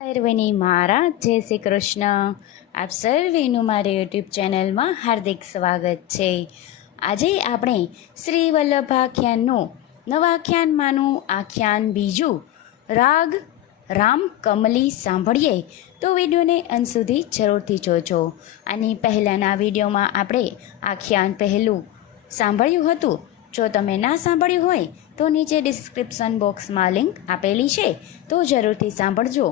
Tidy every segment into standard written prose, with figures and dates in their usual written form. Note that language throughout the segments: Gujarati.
સર્વેની મારા જય શ્રી કૃષ્ણ. આપ સર્વેનું મારી યુટ્યુબ ચેનલમાં હાર્દિક સ્વાગત છે. આજે આપણે શ્રી વલ્લભાખ્યાનનું નવાખ્યાનમાંનું આખ્યાન બીજું રાગ રામ કમલી સાંભળીએ તો વિડીયોને અંત સુધી જરૂરથી જોજો. આની પહેલાંના વિડીયોમાં આપણે આખ્યાન પહેલું સાંભળ્યું હતું. જો તમે ના સાંભળ્યું હોય તો નીચે ડિસ્ક્રિપ્શન બોક્સમાં લિંક આપેલી છે, તો જરૂરથી સાંભળજો.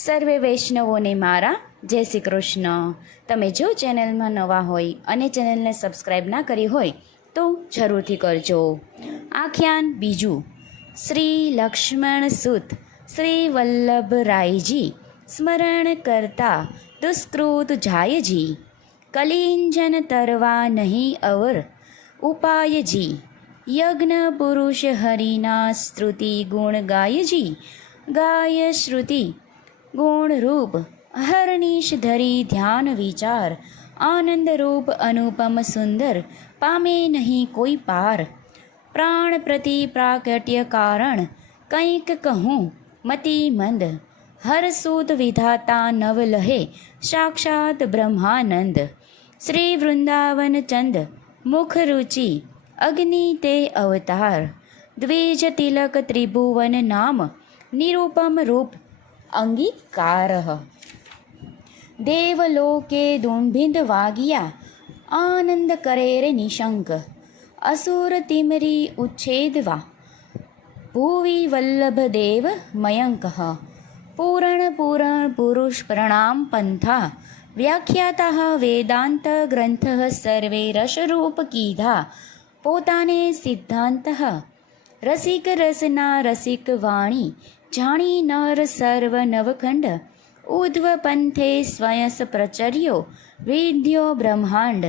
સર્વે વૈષ્ણવોને મારા જય શ્રી કૃષ્ણ. તમે જો ચેનલમાં નવા હોય અને ચેનલને સબસ્ક્રાઈબ ના કરી હોય તો જરૂરથી કરજો. આખ્યાન બીજું. શ્રી લક્ષ્મણ સુત શ્રી વલ્લભરાયજી સ્મરણ કરતા દુષ્કૃત જાયજી, કલિંજન તરવા નહીં અવર ઉપાયજી, યજ્ઞ પુરુષ હરિના સ્તુતિ ગુણ ગાયજી, ગાય શ્રુતિ ગુણ રૂપ હરનિશ ધરી ધ્યાન વિચાર, આનંદ રૂપ અનુપમ સુંદર પામે નહીં કોઈ પાર, પ્રાણ પ્રતિ પ્રાકટ્ય કારણ કંઈક કહું મતિ મંદ, હરસૂત વિધાતા નવ લહે સાક્ષાત બ્રહ્માનંદ, શ્રી વૃંદાવન ચંદ મુખ રુચિ અગ્નિ તે અવતાર, દ્વિજ તિલક ત્રિભુવન નામ નિરૂપમ રૂપ અંગીકાર, દેવલોકે દુંભિંદ વાગિયા આનંદ કરે રે નિશંક, અસુર તિમરી ઉચ્છેદવા ભુવિ વલ્લભ દેવ મયંક, પૂરણ પુરુષ પ્રણામ પંથા વ્યાખ્યાતા વેદાંત ગ્રંથ સર્વે રસરૂપ કીધા, પોતાને સિદ્ધાંત રસિક રસના રસિક વાણી જાણી નર સર્વ નવખંડ, ઉદ્વ પંથે સ્વયસ પ્રચર્યો વિદ્યો બ્રહ્માંડ,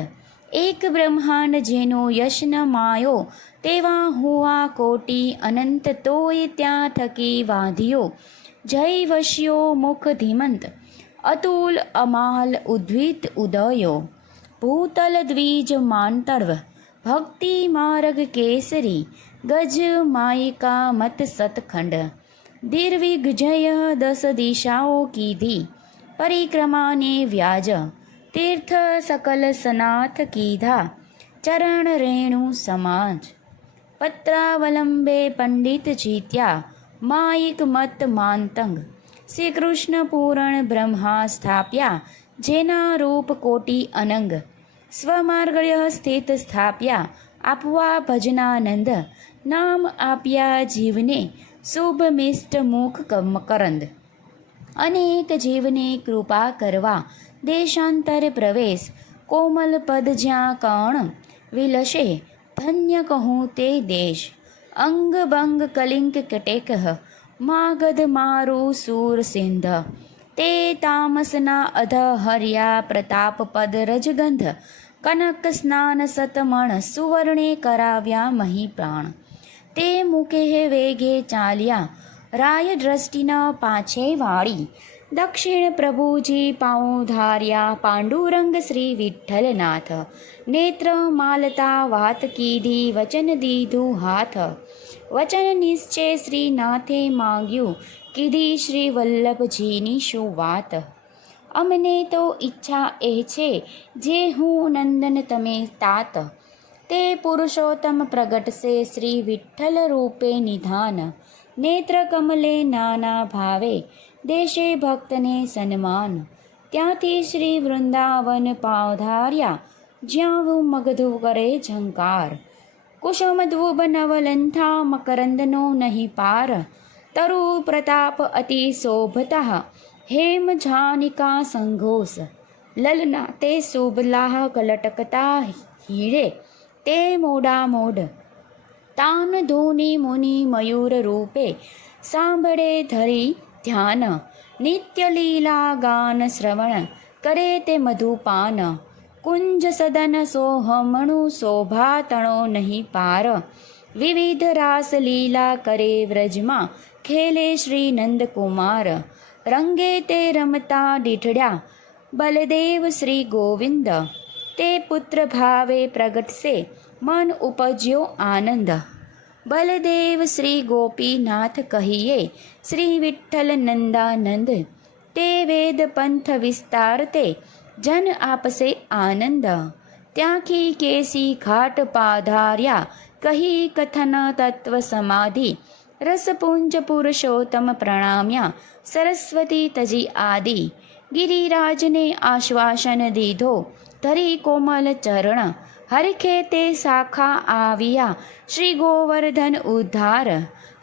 એક બ્રહ્માંડ જેનો યશ ન માયો તેવા હુઆ કોટી અનંત, તોય ત્યાં થકી વાંધ્યો જય વશ્યો મુખ ધીમંત, અતુલ અમાલ ઉદ્વિત ઉદયો, ભૂતલ દ્વિજ માંતર્વ ભક્તિ માર્ગ કેસરી, ગજ માયિકા મત સતખંડ, દિર્વિજય દસ દિશાઓ કીધી, પરિક્રમાને વ્યાજ તીર્થ સકલ સનાથ કીધા, ચરણ રેણુ સમાજ, પત્રાવલંબે પંડિત જીત્યા માયિક મત માંતંગ, શ્રી કૃષ્ણ પૂરણ બ્રહ્મા સ્થાપ્યા જેના રૂપ કોટી અનંગ, સ્વમાર્ગય સ્થિત સ્થાપ્યા આપવા ભજનાનંદ, નામ આપ્યા જીવને શુભ મિષ્ટ મુખ કરંદ, અનેક જીવને કૃપા કરવા દેશાંતર પ્રવેશ, કોમલ પદ જ્યાં કણ વિલશે ધન્ય કહું તે દેશ, અંગ બંગ કલિંક કટેક માગધ મારું સૂર સિંધ, તે તામસના અધ હર્યા પ્રતાપ પદ રજગંધ, કનક સ્નાન સતમણ સુવર્ણે કરાવ્યા મહી પ્રાણ, તે મુકે વેગે ચાલ્યા રાય દ્રષ્ટિના પાછે વાળી, દક્ષિણ પ્રભુજી પાઉ ધાર્યા પાંડુરંગ શ્રી વિઠ્ઠલનાથ, નેત્ર માલતા વાત કીધી વચન દીધું હાથ, વચન નિશ્ચય શ્રીનાથે માંગ્યું કીધી શ્રી વલ્લભજીની શું વાત, અમને તો ઈચ્છા એ છે જે હું નંદન તમે તાત, તે પુરુષોત્તમ પ્રગટશે શ્રી વિઠ્ઠલ રૂપે નિધાન, નેત્ર કમલે નાના ભાવે દેશે ભક્તને સન્માન, ત્યાંથી શ્રી વૃંદાવન પાવધાર્યા જ્યાં મગધુ કરે ઝંકાર, કુસુમ ધ્રુવ નવલંથા મકરંદનો નહીં પાર, તરુ પ્રતાપ અતિ શોભતા હેમ જાનિકા સંઘોષ, લલના તે શુભલાહ કલટકતા હીરે તે મોડા મોઢ, તાન ધૂની મુનિ મયુર રૂપે સાંભળે ધરી ધ્યાન, નિત્ય લીલા ગાન શ્રવણ કરે તે મધુપાન, કુંજ સદન સોહમણુ શોભા તણો નહીં પાર, વિવિધ રાસ લીલા કરે વ્રજમાં ખેલે શ્રી નંદકુમાર, રંગે તે રમતા દીઠડ્યા બલદેવ શ્રી ગોવિંદ, તે પુત્ર ભાવે પ્રગટશે મન ઉપજ્યો આનંદ, બલદેવ શ્રી ગોપીનાથ કહીએ શ્રી વિઠ્ઠલ નંદાનંદ, તે વેદ પંથ વિસ્તારતે જન આપશે આનંદ. ત્યાંથી કેસી ઘાટ પાધાર્યા કહી કથન તત્વ સમાધિ. રસપુંજ પુરુષોત્તમ પ્રણામ્યા સરસ્વતી તજી આદિ. ગિરિરાજને આશ્વાસન દીધો ધરી કોમલ ચરણ. હરખે તે શાખા આવ્યા શ્રી ગોવર્ધન ઉદ્ધાર.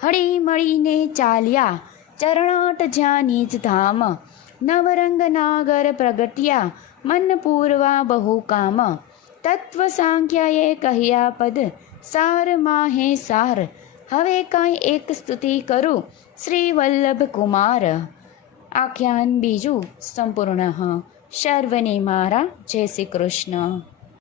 હળી મળીને ચાલ્યા ચરણાટ જ્યાં નિજ ધામ. નવરંગ નાગર પ્રગટ્યા મન પૂરવા બહુ કામ. તત્વ સાંખ્યાએ કહ્યા પદ સાર માહે સાર. હવે કાંઈ એક સ્તુતિ કરું શ્રી વલ્લભ કુમાર. આખ્યાન બીજું સંપૂર્ણ. સર્વને મારા જય શ્રી કૃષ્ણ.